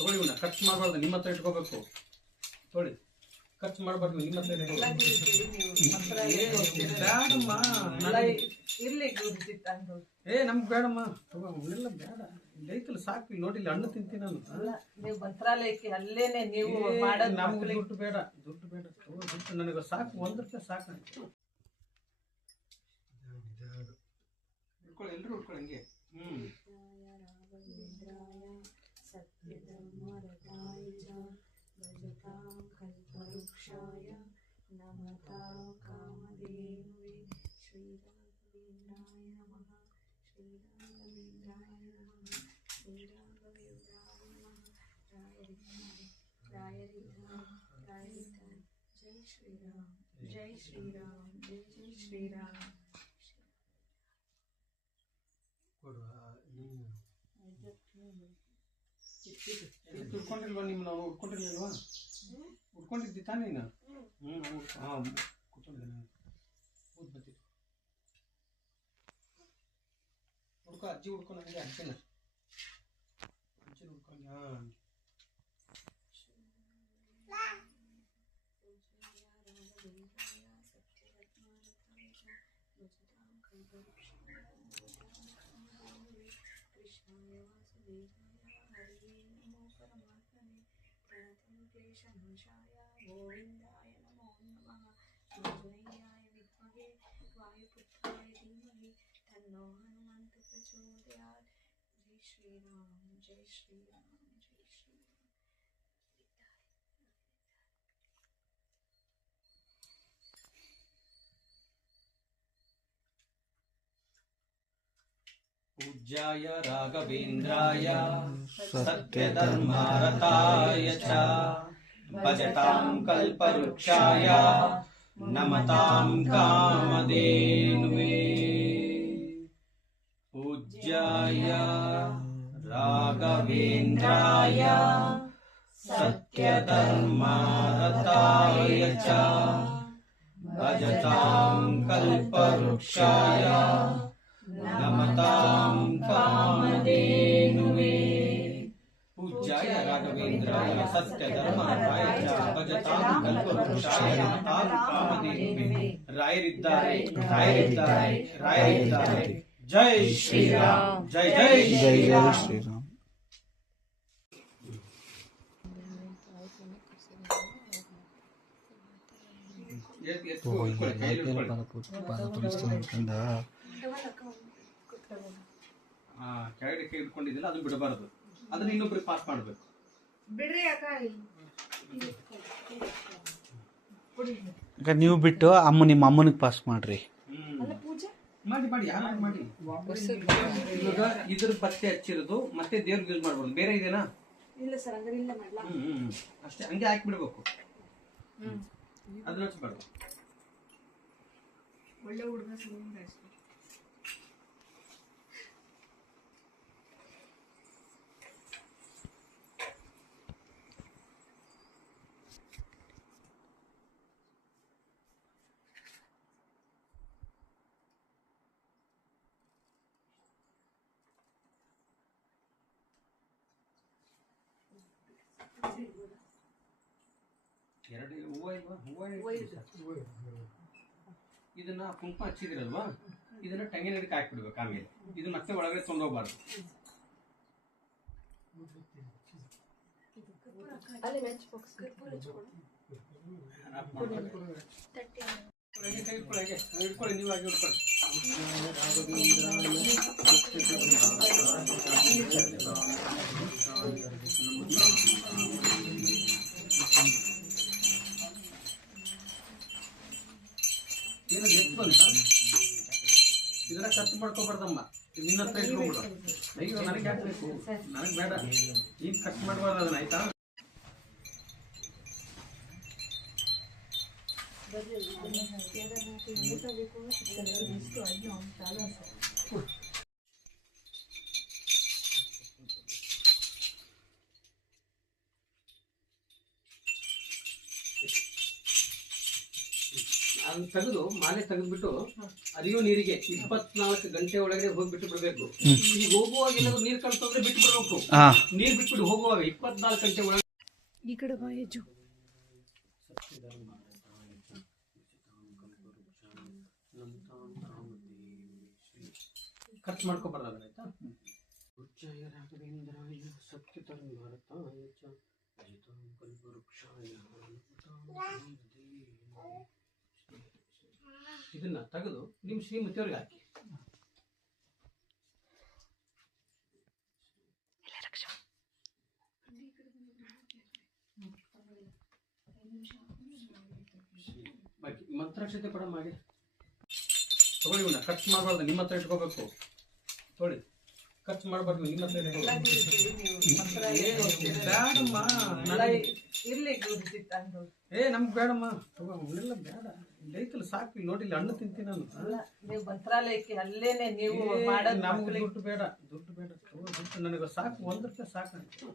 ತಗೊಳ್ಳಿ ಇವನ್ನ ಖರ್ಚು ಮಾಡಬಾರ್ದು, ನಿಮ್ಮ ಹತ್ರ ಇಟ್ಕೋಬೇಕು. ನೋಡಿ ಖರ್ಚು ಮಾಡಬಾರ್ದು, ನಿಮ್ಮ ಹತ್ರ ಬೇಡಮ್ಮ. ನಮ್ಗೆ ಬೇಡಮ್ಮ, ಇಲ್ಲ ಬೇಡ. ಲೈಕಲ್ ಸಾಕು. ನೋಡಿ ಇಲ್ಲಿ ಹಣ್ಣು ತಿಂತೀನಿ ನಾನು. ನೀವು ಮಂತ್ರಾಲಯಕ್ಕೆ ಅಲ್ಲೇನೆ ನೀವು ನಮ್ಗೆ ದುಡ್ಡು ಬೇಡ, ದುಡ್ಡು ಬೇಡ. ದುಡ್ಡು ನನಗೆ ಸಾಕು, 1 ರೂಪಾಯಿ ಸಾಕು. ಇಟ್ಕೊಳ್ಳಿ, ಎಲ್ಲರೂ ಇಟ್ಕೊಳ್ಳಿ ಹಂಗೆ. ಕಲ್ಪವೃಕ್ಷಾಯ ನಮತಾಂ ಕಾಮಧೇನುವೇ ಶ್ರೀರಾಘವೇಂದ್ರಾಯ ನಮಃ ಶ್ರೀರಾಘವೇಂದ್ರಾಯ ನಮಃ ಶ್ರೀರಾಘವೇಂದ್ರಾಯ ನಮಃ ರಾಯರಿದ್ದಾರೆ ಜೈ ಶ್ರೀರಾಮ್ ಜೈ ಶ್ರೀರಾಮ್ ಜೈ ಜೈ ಶ್ರೀರಾಮ್. ಉಟ್ಕೊಂಡಿಲ್ವಾ ನಿಮ್ಮ? ನಾವು ಉಟ್ಕೊಂಡಿರ್ಲಿಲ್ವಾ? ಉಟ್ಕೊಂಡಿದ್ದಿ ತಾನೇ ನೀನು? ಹಾಂ ಕೂತ್ಕೊಂಡಿದ್ದೆ. ಹುಡ್ಕೊ, ಅಜ್ಜಿ ಹುಡ್ಕೊಂಡು ನನಗೆ ಅಜ್ಜಿನ ಹುಡ್ಕೊಂಡು. ಹಾಂ ಗೋವಿಂದಾಯ ನಮೋ ನಮಃ ಆಂಜನೇಯಾಯ ವಿದ್ಮಹೇ ವಾಯುಪುತ್ರಾಯ ಧೀಮಹಿ ತನ್ನೋ ಹನುಮಂತ ಪ್ರಚೋದಯಾತ್. ಜೈ ಶ್ರೀರಾಮ್ ಜೈ ಶ್ರೀರಾಮ್ ಜೈ ಶ್ರೀರಾಮ್. पूज्याय राघवेन्द्राय सत्यधर्मारताय च भजतां कल्पवृक्षाय नमतां कामधेनुवे. पूज्याय राघवेन्द्राय सत्यधर्मारताय च भजतां कल्पवृक्षाय नमतां कामधेनुवे. पूज्याय राघवेन्द्राय सत्यधर्मारताय च भजतां कल्पवृक्षाय नमतां कामधेनुवे. ರಾಯರಿದ್ದಾರೆ, ರಾಯರಿದ್ದಾರೆ, ರಾಯರಿದ್ದಾರೆ. ಜೈ ಶ್ರೀರಾಮ್ ಜೈ ಜೈ ಶ್ರೀರಾಮ್. ಕೆಳಗಡೆ ಕೈ ಇಟ್ಕೊಂಡಿದ್ದಿಲ್ಲ, ಅದನ್ನ ಬಿಡಬಾರದು. ಅದನ್ನ ಇನ್ನೊಬ್ರಿಗೆ ಪಾಸ್ ಮಾಡ್ಬೇಕು. ನೀವು ಬಿಟ್ಟು ನಿಮ್ಮ ಅಮ್ಮನಿಗೆ ಪಾಸ್ ಮಾಡ್ರಿ. ಮಾಡಿ ಮಾಡಿ, ಯಾರು ಮಾಡಿ. ಇವಾಗ ಇದ್ರ ಪತ್ತೆ ಹಚ್ಚಿರೋದು ಮತ್ತೆ ದೇವ್ರಿಗೆ ಯೂಸ್ ಮಾಡ್ಬೋದು. ಬೇರೆ ಇದೆನಾ? ಅಷ್ಟೇ, ಹಂಗೆ ಹಾಕಿ ಬಿಡ್ಬೇಕು. ಅದನ್ನ ಹಚ್ಬಾರ್ದು. ಒಳ್ಳೆ ಹುಡುಗ ಎರಡು ಹೂವು ಇಲ್ವಾ? ಹೂವು ಇದನ್ನ ಕುಂಕುಮ ಹಚ್ಚಿದಿರಲ್ವಾ, ಇದನ್ನ ತೆಂಗಿನ ಗಿಡಕ್ಕೆ ಹಾಕ್ಬಿಡ್ಬೇಕು. ಆಮೇಲೆ ಇದು ಮತ್ತೆ ಒಳಗಡೆ ತೊಗೊಂಡೋಗ್ಬಾರ್ದು. ಇಟ್ಕೊಳ್ಳಿ, ನೀವಾಗಿ ಇಟ್ಕೊಳ್ಳಿ. ಏನದು ಎತ್ತು ಅಂತ ಇದನ್ನ ಖರ್ಚು ಮಾಡ್ಕೊಬಾರ್ದಮ್ಮ. ನಿನ್ನ ಹತ್ರ ಇಟ್ಕೊಂಡ್ಬಿಡು. ಅಯ್ಯೋ ನನಗೆ ಹಾಕ್ಬೇಕು, ನನಗೆ ಬೇಡ. ಈಗ ಖರ್ಚು ಮಾಡಬಾರ್ದು ಅದನ್ನ, ಆಯ್ತಾ? ಅದನ್ನ ತೆಗೆದು ಮಾಲೆ ತೆಗೆದ್ಬಿಟ್ಟು ಅರಿಯೋ ನೀರಿಗೆ 24 ಗಂಟೆ ಒಳಗಡೆ ಹೋಗ್ಬಿಟ್ಟು ಬಿಡ್ಬೇಕು. ಈಗ ಹೋಗುವಾಗ ಏನಾದ್ರು ನೀರ್ ಕಳ್ತಂದ್ರೆ ಬಿಟ್ಟು ಬಿಡ್ಬೇಕು. ಹಾ ನೀರ್ ಬಿಟ್ಬಿಟ್ಟು ಹೋಗುವಾಗ 24 ಗಂಟೆ ಒಳಗೆ ಈ ಕಡೆ ಬಾ ಯಜು. ಖರ್ಚು ಮಾಡ್ಕೊಬಾರ್ದು ಆಯ್ತಾ. ಉಚ್ಚಾಯ ರಾಘವೇಂದ್ರಾಯ ಸತ್ಯತರಂಗಾರತಾಯ ಚ ಅಜಿತಾಂ ಕಲ್ಪವೃಕ್ಷಾಯ ಇದನ್ನ ತೆಗೆದು ನಿಮ್ಮ ಶ್ರೀಮತಿಯವ್ರಿಗೆ ಹಾಕಿ. ಬಾಕಿ ಮಂತ್ರಾಕ್ಷತೆ ಕೂಡ ಮಾಡಿ ತಗೊಳ್ಳಿ. ಇವನ್ನ ಖರ್ಚು ಮಾಡಬಾರ್ದು, ನಿಮ್ಮ ಹತ್ರ ಇಟ್ಕೋಬೇಕು. ತೊಳಿ ಖರ್ಚು ಮಾಡಬಾರ್ದು, ನಿಮ್ಮ ಹತ್ರ ಬೇಡಮ್ಮ. ಇರ್ಲಿ ಗುರುಜಿ ತಂದು. ನಮ್ಗೆ ಬೇಡಮ್ಮ, ಅವನ್ನೆಲ್ಲ ಬೇಡ. ಲೈಕಲ್ಲಿ ಸಾಕು. ಇಲ್ಲಿ ನೋಡಿ, ಇಲ್ಲಿ ಹಣ್ಣು ತಿಂತೀನಿ ನಾನು. ಅಲ್ಲ, ನೀವು ಮಂತ್ರಾಲಯಕ್ಕೆ ಅಲ್ಲೇನೆ ನೀವು ಮಾಡೋದು. ನಮ್ಗೆ ದುಡ್ಡು ಬೇಡ, ದುಡ್ಡು ಬೇಡ. ದುಡ್ಡು ನನಗೆ ಸಾಕು, 1 ರೂಪಾಯಿ ಸಾಕು.